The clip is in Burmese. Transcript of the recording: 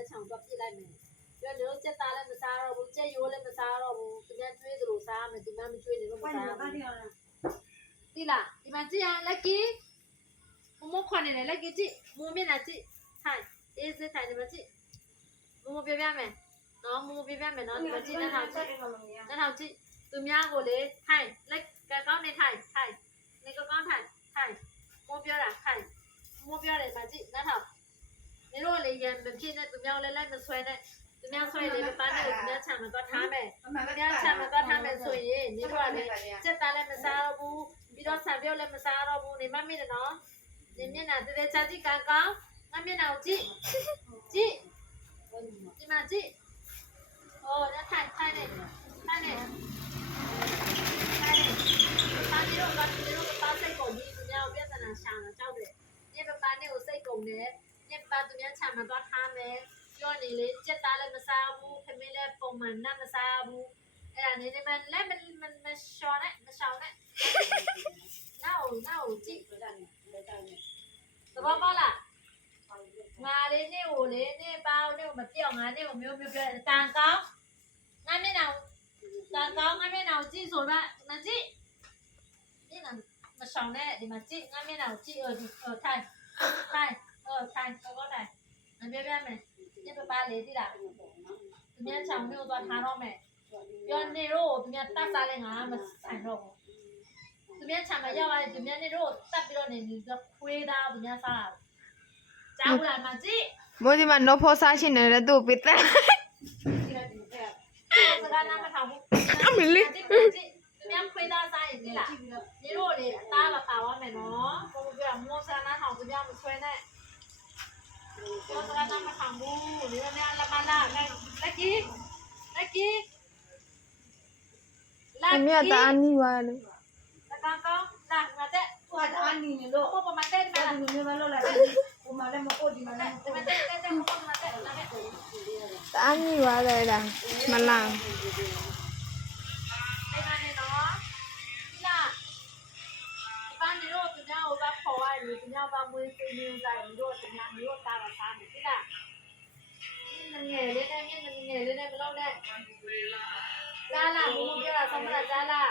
များချောင်တော့ပြစ်လိုက်မယ်ပြောနေတော့စက်သားလည်းမစားတော့ဘူးစက်ရိုးလည်းမစားတော့ဘူးသူများကျွေးသလိုစားမယ်သူများမကျွေးနေလို့မစားဘူးတိလားဒီမှာကြည့်အောင်လက်ကီမခွန်နေတယ်လက်ကီကြည့်မမျက်နှာကြည့်ထိုင်အေးစစ်ထိုင်ဒီမှာကြည့်မပြပြမယ်နော်မပြပြမယ်နော်ဒီမှာကြည့်လက်ထောင်ကြည့်သူများကိုလေထိုင်လက်ကကောင်းနေထိုင်နေကောင်းထိုင်မပြောတာထိုင်မပြောတယ်မှာကြည့်လက်ထောင်နေတော့လေရံမဖြစ်နဲ့သူများလည်းလိုက်မဆွဲနဲ့သူများဆွဲလေပန်းနဲ့သူများချမ်းမတော့ထားမယ်သူများချမ်းမတော့ထားမယ်ဆိုရင်နေတော့လေစက်သားလည်းမစားတော့ဘူးပြီးတော့ဆံပြုတ်လည်းမစားတော့ဘူးနေမမိတယ်နော်နေမျက်နှာတဲချာကြည့်ကောင်းငါမျက်နှာကိုကြည့်ဒီမှာကြည့်ဒါထိုင်နေပါနေတော့ပါစိတ်ကုန်ပြီးသူများကိုပြဿနာရှာတာကြောက်တယ်နေပါနေကိုစိတ်ကုန်တယ်နေပါသူများချမ်းမတော့ထားမယ်ပြောနေလေစက်သားလည်းမစားဘူးခမင်းလည်းပုံမှန်နဲ့မစားဘူးအဲ့ဒါနေနေမလည်းမရှောင်းနဲ့နောက်ကြည့်သဘောပေါက်လားငါလေးနေကိုလေနေပေါင်းနေကိုမပြောင်းငါနေကိုမျိုးပြောတန်ကောင်းငါမျက်နှာတန်ကောင်းငါမျက်နှာကိုကြည့်ဆိုတော့မကြည့်မျက်နှာမရှောင်းနဲ့ဒီမှာကြည့်ငါမျက်နှာကိုကြည့်ထိုင်ကောထိုင်မပြောပြမယ်ဒီပပလေးတိလားသူများချောင်းမျိုးသွားထားတော့မယ်ပြောနေတော့သူများတတ်စားလဲငါမဆိုင်တော့ဘူးသူများချမ်းမရောက်ရတယ်သူများနေတော့တတ်ပြီးတော့နေတော့ခွေးသားသူများစားတာကြားဘူးလားမကြည့်မိုးဒီမှာနောဖောစားရှင်နေတဲ့သူ့ပိတ်တယ်စကားနားမထောင်ဘူးအမလေးသူများခွေးသားစားရင်လေလားနေတော့လေသားပါပါသွားမယ်နော်ကိုပြောမိုးစားနားထောင်သူများမဆွဲနဲ့စကားနားမထောင်ဘူးဒီကနေ့လာမလာလက်ကီအမေကတာနီပါလေကောင်းလာငါတဲ့ဟိုတာနီနေလို့ ပမတဲ့မလား ဒီလိုမျိုးမလုပ်လိုက်ဟိုမှာလည်းမဟုတ်ဒီမှာလည်းမတဲ့လာခဲ့တာနီပါလေလားမလားအဲ့ဒါနဲ့နော်လာပန်းတို့သူများဟိုကခေါ်ရတယ်သူများကမွေးသေးနေကြတယ်တို့သူများမျိုးတာတာစားမယ်ဒီလားငယ်လေးနဲ့မလုပ်နဲ့ကြားလားဘုံပြောတာသမဏကြားလား